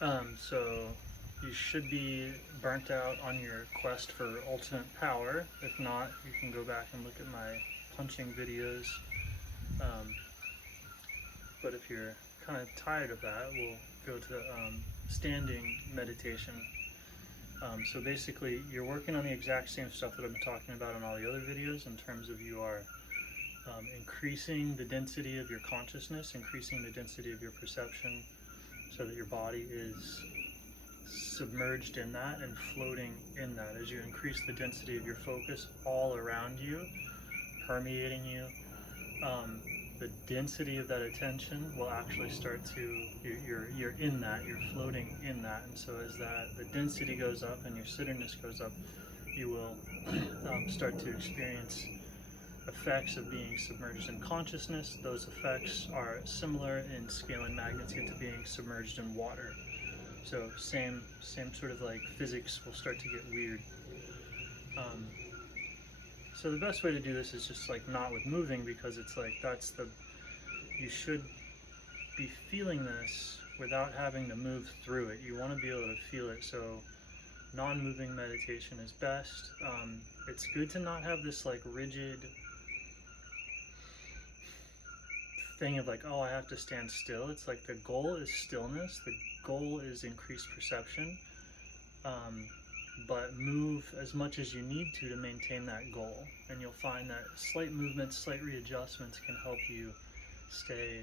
So you should be burnt out on your quest for ultimate power. If not, you can go back and look at my punching videos. Um, but if you're kind of tired of that, we'll go to standing meditation. So basically, you're working on the exact same stuff that I've been talking about in all the other videos in terms of you are increasing the density of your consciousness, increasing the density of your perception, so that your body is submerged in that and floating in that. As you increase the density of your focus all around you, permeating you, the density of that attention will actually start to, you're in that, you're floating in that. And so as the density goes up and your centeredness goes up, you will start to experience effects of being submerged in consciousness. Those effects are similar in scale and magnitude to being submerged in water. So same sort of like physics will start to get weird. Um, so the best way to do this is just like not with moving, because it's like you should be feeling this without having to move through it. You want to be able to feel it. So non-moving meditation is best. It's good to not have this like rigid thing of like, oh, I have to stand still. It's like the goal is stillness. The goal is increased perception. But move as much as you need to maintain that goal. And you'll find that slight movements, slight readjustments can help you stay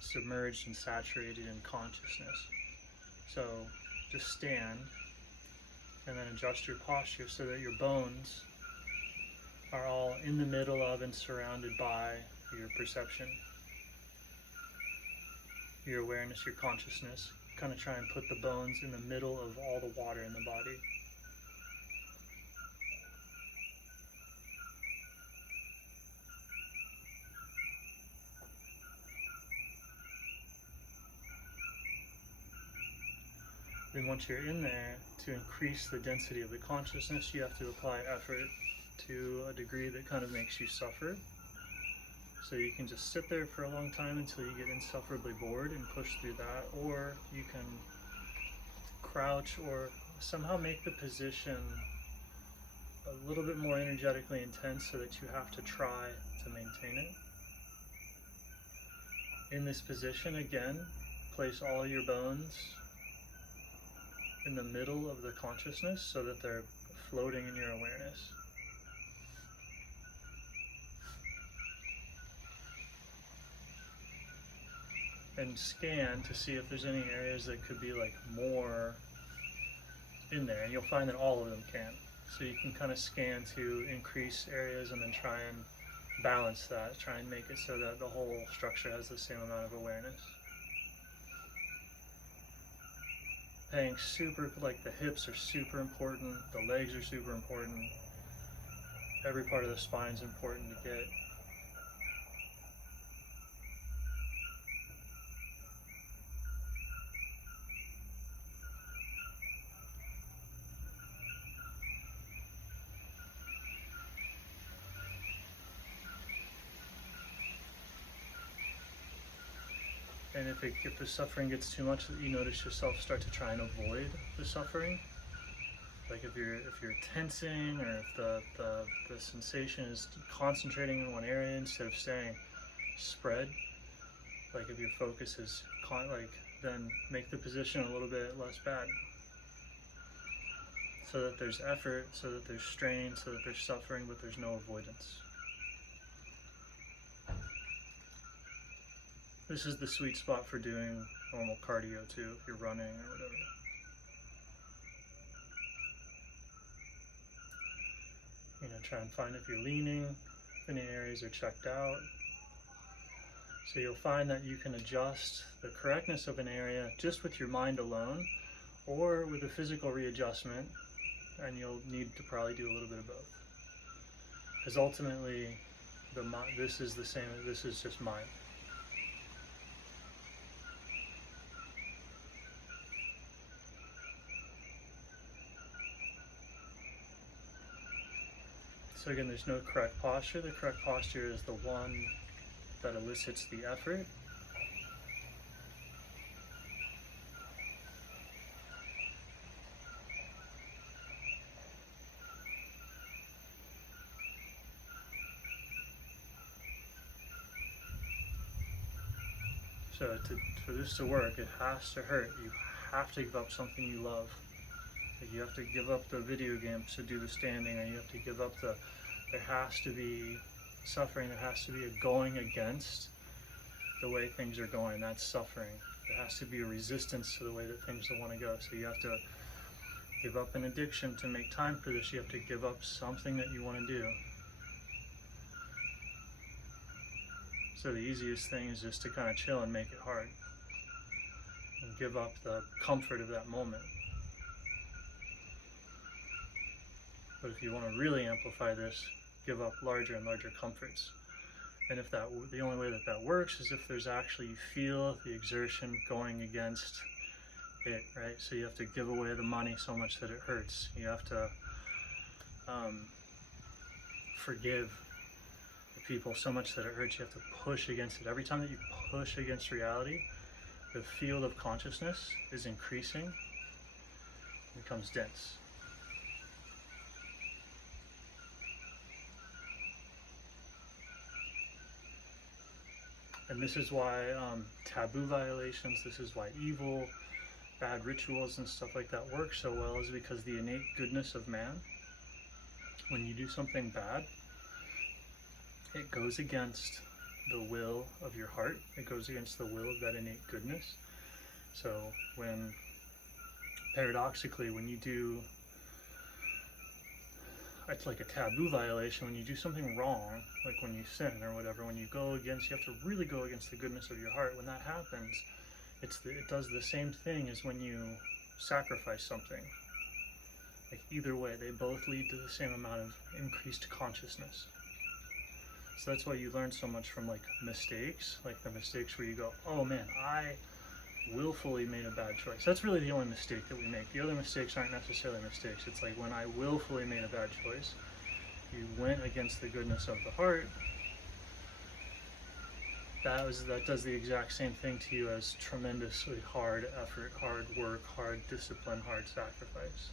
submerged and saturated in consciousness. So just stand and then adjust your posture so that your bones are all in the middle of and surrounded by your perception, your awareness, your consciousness. Kind of try and put the bones in the middle of all the water in the body. Then once you're in there, to increase the density of the consciousness, you have to apply effort to a degree that kind of makes you suffer. So you can just sit there for a long time until you get insufferably bored and push through that, or you can crouch or somehow make the position a little bit more energetically intense so that you have to try to maintain it. In this position, again, place all your bones in the middle of the consciousness so that they're floating in your awareness. And scan to see if there's any areas that could be like more in there, and you'll find that all of them can. So you can kind of scan to increase areas and then try and balance that, try and make it so that the whole structure has the same amount of awareness. Paying super, like the hips are super important, the legs are super important, every part of the spine is important to get. And if the suffering gets too much, you notice yourself start to try and avoid the suffering. Like if you're tensing, or if the sensation is concentrating in one area instead of staying spread. Like if your focus is then make the position a little bit less bad. So that there's effort, so that there's strain, so that there's suffering, but there's no avoidance. This is the sweet spot for doing normal cardio too, if you're running or whatever. Try and find if you're leaning, if any areas are checked out. So you'll find that you can adjust the correctness of an area just with your mind alone, or with a physical readjustment, and you'll need to probably do a little bit of both. Because ultimately, this is the same, this is just mind. So again, there's no correct posture. The correct posture is the one that elicits the effort. For this to work, it has to hurt. You have to give up something you love. Like you have to give up the video games to do the standing, or you have to give up the. There has to be suffering. There has to be a going against the way things are going. That's suffering. There has to be a resistance to the way that things don't want to go. So you have to give up an addiction to make time for this. You have to give up something that you want to do. So the easiest thing is just to kind of chill and make it hard and give up the comfort of that moment. But if you want to really amplify this, give up larger and larger comforts. And if that, the only way that that works is if there's actually, you feel the exertion going against it, right? So you have to give away the money so much that it hurts. You have to forgive the people so much that it hurts. You have to push against it. Every time that you push against reality, the field of consciousness is increasing, it becomes dense. And this is why taboo violations, this is why evil, bad rituals and stuff like that work so well, is because the innate goodness of man, when you do something bad, it goes against the will of your heart. It goes against the will of that innate goodness. So when, paradoxically, when you do, it's like a taboo violation, when you do something wrong, like when you sin or whatever, when you go against, you have to really go against the goodness of your heart. When that happens, it does the same thing as when you sacrifice something. Like either way, they both lead to the same amount of increased consciousness. So that's why you learn so much from like mistakes, like the mistakes where you go, oh man, I willfully made a bad choice. That's really the only mistake that we make. The other mistakes aren't necessarily mistakes. It's like when I willfully made a bad choice, you went against the goodness of the heart. That does the exact same thing to you as tremendously hard effort, hard work, hard discipline, hard sacrifice.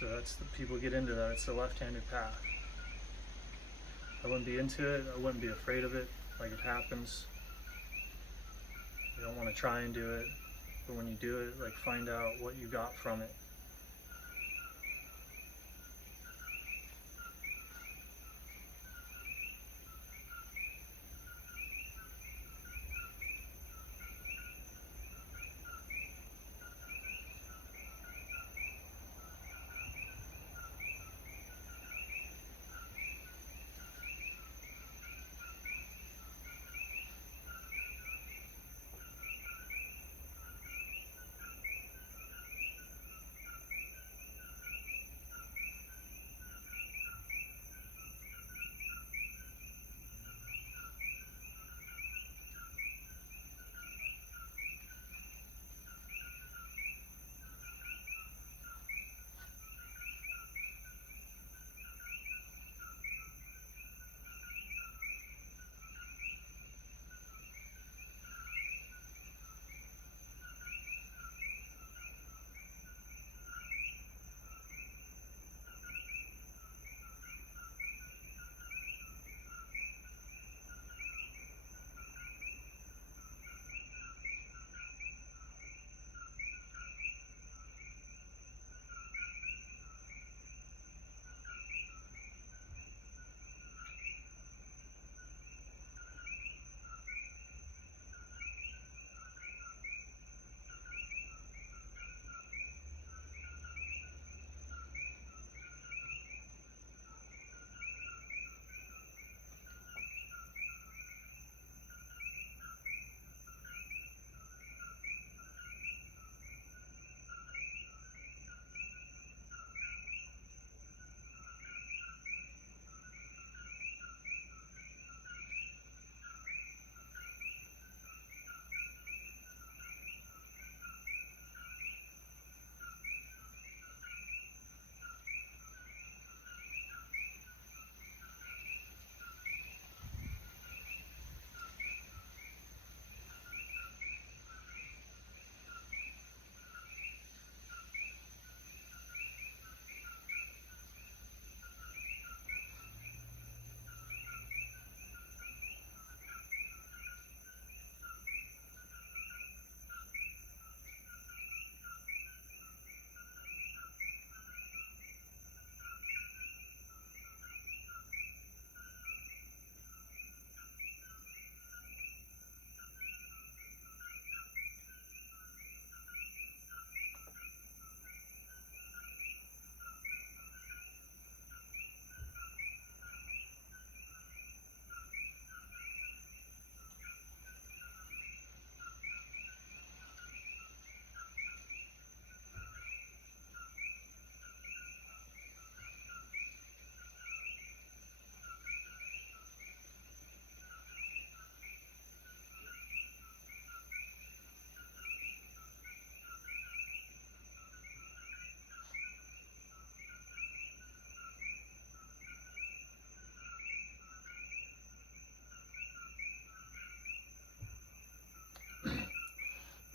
So that's the people get into that. It's the left-handed path. I wouldn't be into it. I wouldn't be afraid of it. Like it happens. You don't want to try and do it, but when you do it, like find out what you got from it.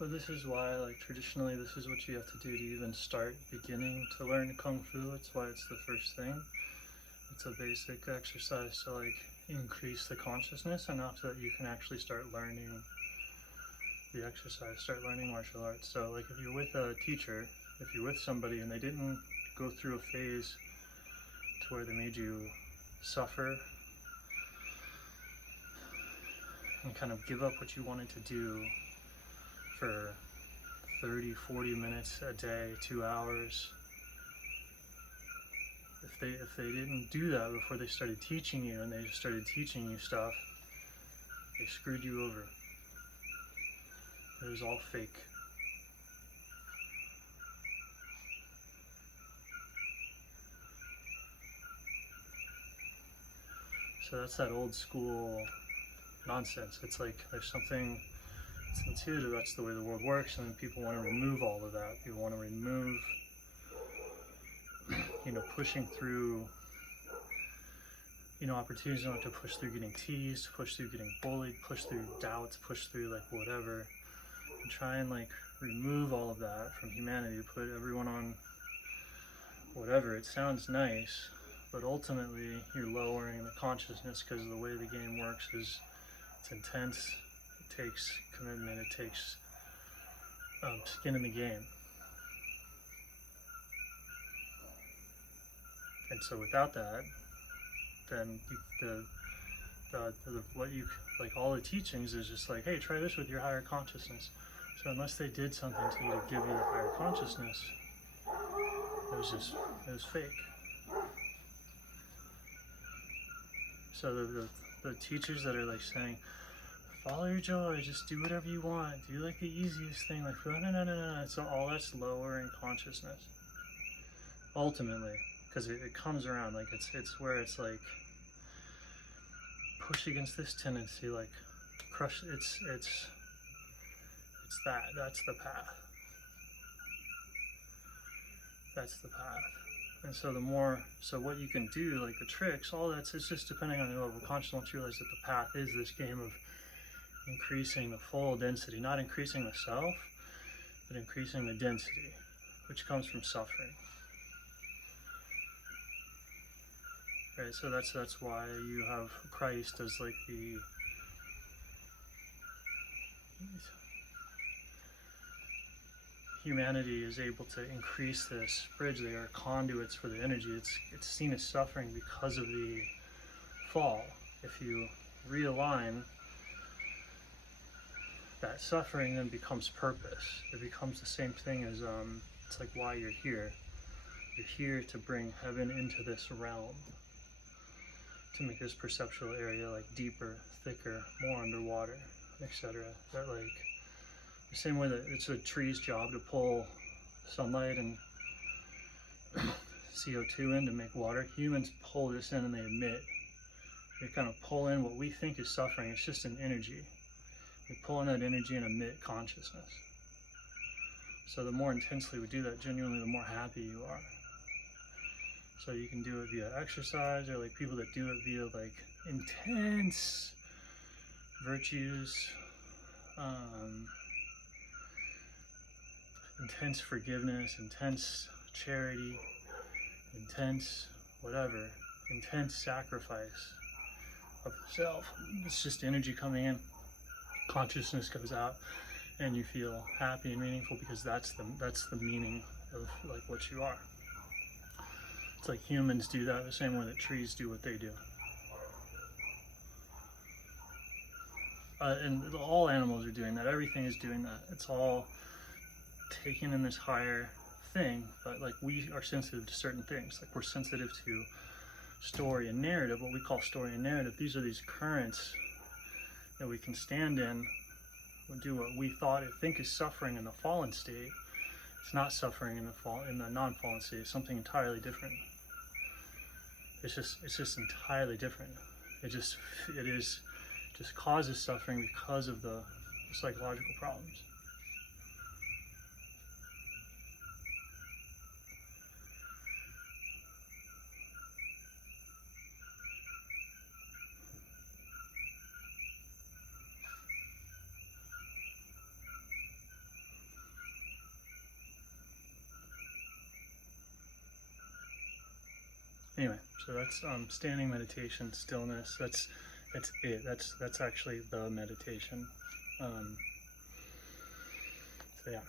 But this is why, like, traditionally, this is what you have to do to even start beginning to learn Kung Fu. That's why it's the first thing. It's a basic exercise to, like, increase the consciousness enough that you can actually start learning the exercise, start learning martial arts. So, like, if you're with a teacher, if you're with somebody and they didn't go through a phase to where they made you suffer and kind of give up what you wanted to do for 30, 40 minutes a day, 2 hours. If they didn't do that before they started teaching you and they just started teaching you stuff, they screwed you over. It was all fake. So that's that old school nonsense. It's like there's something, it's intuitive, that's the way the world works, and people want to remove all of that. People want to remove, pushing through, opportunities not to push through getting teased, push through getting bullied, push through doubts, push through like whatever, and try and like remove all of that from humanity, put everyone on whatever. It sounds nice, but ultimately you're lowering the consciousness because the way the game works is it's intense, it takes commitment, it takes skin in the game. And so without that, then what you, like, all the teachings is just like, hey, try this with your higher consciousness. So unless they did something to you to give you the higher consciousness, it was fake. So the teachers that are like saying, follow your joy, just do whatever you want, do like the easiest thing, like no. So all that's lowering consciousness. Ultimately, because it comes around, like it's where it's like push against this tendency, like crush. It's that's the path. That's the path. And so what you can do, like the tricks, all that's, it's just depending on your level of consciousness. Once you realize that the path is this game of increasing the full density, not increasing the self, but increasing the density, which comes from suffering. Right, so that's why you have Christ as like the humanity is able to increase this bridge. They are conduits for the energy. It's seen as suffering because of the fall. If you realign, that suffering then becomes purpose. It becomes the same thing as it's like why you're here. You're here to bring heaven into this realm, to make this perceptual area like deeper, thicker, more underwater, etc. That like the same way that it's a tree's job to pull sunlight and CO2 in to make water, humans pull this in and they emit. They kind of pull in what we think is suffering. It's just an energy. We pull in that energy and emit consciousness. So the more intensely we do that, genuinely, the more happy you are. So you can do it via exercise, or like people that do it via like intense virtues, intense forgiveness, intense charity, intense whatever, intense sacrifice of self. It's just energy coming in, consciousness goes out, and you feel happy and meaningful because that's the meaning of like what you are. It's like humans do that the same way that trees do what they do. And all animals are doing that. Everything is doing that. It's all taken in this higher thing, but like we are sensitive to certain things. Like we're sensitive to story and narrative, what we call story and narrative. These are these currents that we can stand in and do what we think is suffering in the fallen state. It's not suffering in the non-fallen state. It's something entirely different. It's just entirely different. It just causes suffering because of the psychological problems. Anyway, so that's standing meditation, stillness. That's it. That's actually the meditation. So yeah.